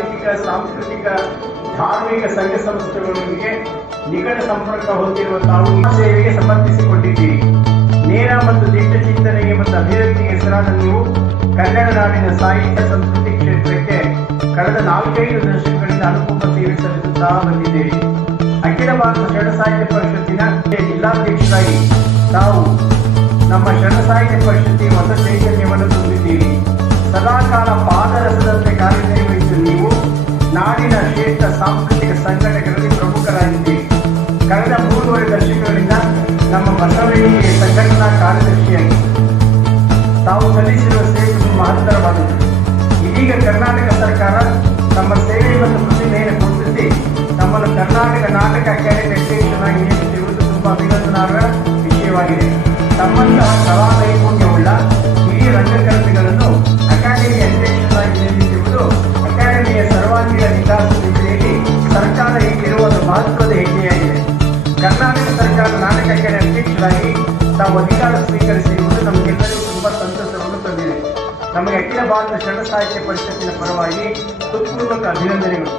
ಸಾಹಿತ್ಯಿಕ, ಸಾಂಸ್ಕೃತಿಕ, ಧಾರ್ಮಿಕ ಸಂಘ ಸಂಸ್ಥೆಗಳೊಂದಿಗೆ ನಿಕಟ ಸಂಪರ್ಕ ಹೊಂದಿರುವ ತಾವು ಈ ಸೇವೆಗೆ ಸಮರ್ಪಿಸಿಕೊಂಡಿದ್ದೀರಿ. ನೇರ ಮತ್ತು ದಿಟ್ಟ ಚಿಂತನೆಗೆ ಮತ್ತು ಅಭಿವ್ಯಕ್ತಿಗೆ ಹೆಸರಾದ ನೀವು ಕನ್ನಡ ನಾಡಿನ ಸಾಹಿತ್ಯ ಸಂಸ್ಕೃತಿ ಕ್ಷೇತ್ರಕ್ಕೆ ಕಳೆದ 4-5 ದಶಕಗಳಿಂದ ಅನುಪಮ ಸೇವೆ ಸಲ್ಲಿಸುತ್ತಾ ಬಂದಿದ್ದೀರಿ. ಅಖಿಲ ಭಾರತ ಶರಣ ಸಾಹಿತ್ಯ ಪರಿಷತ್ತಿನ ಜಿಲ್ಲಾಧ್ಯಕ್ಷರಾಗಿ ತಾವು ನಮ್ಮ ಶರಣ ಸಾಹಿತ್ಯ ಪರಿಷತ್ತಿಗೆ ಹೊಸ ಚೈತನ್ಯವನ್ನು ತುಂಬಿದ್ದೀರಿ. ಸದಾಕಾಲ ಪಾದರಸದಂತೆ ಕಾರ್ಯನಿರ್ವಹಿಸಿದ ನೀವು ನಾಡಿನ ಶ್ರೇಷ್ಠ ಸಾಂಸ್ಕೃತಿಕ ಸಂಘಟನೆಗಳಲ್ಲಿ ಪ್ರಮುಖರಾಗಿದ್ದೀರಿ. ಕಳೆದ 3.5 ದಶಕಗಳಿಂದ ನಮ್ಮ ಬಸವಣ್ಣಿಗೆ ಸಂಘಟನಾ ಕಾರ್ಯದರ್ಶಿಯಾಗಿ ತಾವು ಸಲ್ಲಿಸಿರುವ ಸೇವೆ ಮಹತ್ತರವಾದದ್ದು. ಇದೀಗ ಕರ್ನಾಟಕ ಸರ್ಕಾರ ತಮ್ಮ ಸೇವೆ ಮತ್ತು ಪ್ರತಿಭೆಯನ್ನು ಗುರುತಿಸಿ ತಮ್ಮನ್ನು ಕರ್ನಾಟಕ ನಾಟಕ ಅಕಾಡೆಮಿ ಅಧ್ಯಕ್ಷನಾಗಿ ನೇಮಿಸಿರುವುದು ತುಂಬಾ ಅಭಿನಂದನಾರ್ಹ ವಿಷಯವಾಗಿದೆ. ತಮ್ಮಂತಹ ಕಲಾ ನೈಪುಣ್ಯವುಳ್ಳ ಹಿರಿಯ ರಂಗಕರ್ಮಿಗಳನ್ನು ಅಕಾಡೆಮಿ ಅಧ್ಯಕ್ಷರಾಗಿ ನೇಮಿಸಿರುವುದು ಅಕಾಡೆಮಿಯ ಸರ್ವಾಂಗೀಣ ವಿಕಾಸದ ದಿಸೆಯಲ್ಲಿ ಸರ್ಕಾರ ಇಟ್ಟಿರುವ ಒಂದು ಮಹತ್ವದ ಹೆಜ್ಜೆಯಾಗಿದೆ. ಕರ್ನಾಟಕ ಸರ್ಕಾರ ನಾಟಕ ಅಕಾಡೆಮಿ ಅಧ್ಯಕ್ಷರಾಗಿ ತಾವು ಅಧಿಕಾರ ಸ್ವೀಕರಿಸಿರುವುದು ನಮಗೆಲ್ಲರಿಗೂ ತುಂಬಾ ಸಂತಸವನ್ನು ತಂದಿದೆ. ನಮಗೆ ಅಖಿಲ ಭಾರತ ಶರಣ ಸಾಹಿತ್ಯ ಪರಿಷತ್ತಿನ ಪರವಾಗಿ ಹೃತ್ಪೂರ್ವಕ ಅಭಿನಂದನೆಗಳು.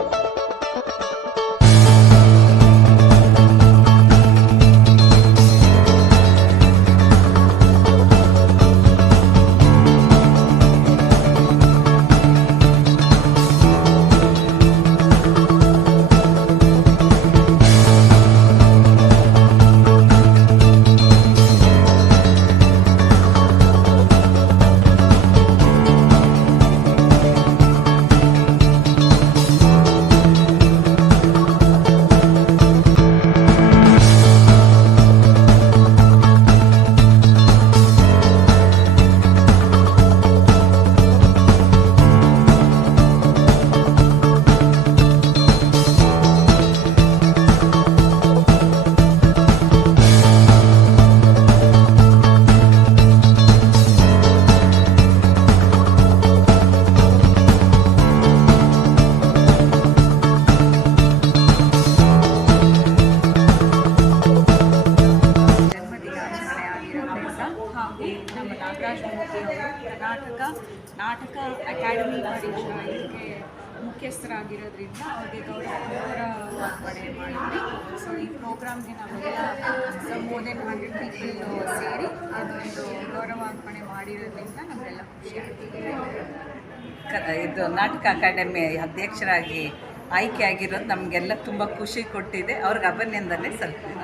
ನಮ್ಮ ನಾಗರಾಜ್ ಕರ್ನಾಟಕ ನಾಟಕ ಅಕಾಡೆಮಿ ಪರೀಕ್ಷಾ ಇದಕ್ಕೆ ಮುಖ್ಯಸ್ಥರಾಗಿರೋದ್ರಿಂದ ಅವ್ರಿಗೆ ಗೌರವಾರ್ಪಣೆ ಮಾಡಿದ್ವಿ. ಸೊ ಈ ಪ್ರೋಗ್ರಾಮ್ಗೆ ನಾವೆಲ್ಲ ಮೋರ್ ದೆನ್ 100 ಪೀಪಲ್ ಸೇರಿ ಅದೊಂದು ಗೌರವಾರ್ಪಣೆ ಮಾಡಿರೋದ್ರಿಂದ ನಮಗೆಲ್ಲ ಖುಷಿಯಾಗಿದೆ. ಇದು ನಾಟಕ ಅಕಾಡೆಮಿ ಅಧ್ಯಕ್ಷರಾಗಿ ಆಯ್ಕೆಯಾಗಿರೋದು ನಮಗೆಲ್ಲ ತುಂಬ ಖುಷಿ ಕೊಟ್ಟಿದೆ. ಅವ್ರಿಗೆ ಅಭಿನಂದನೆ ಸಲ್ಲಿಸ್ತೀನಿ.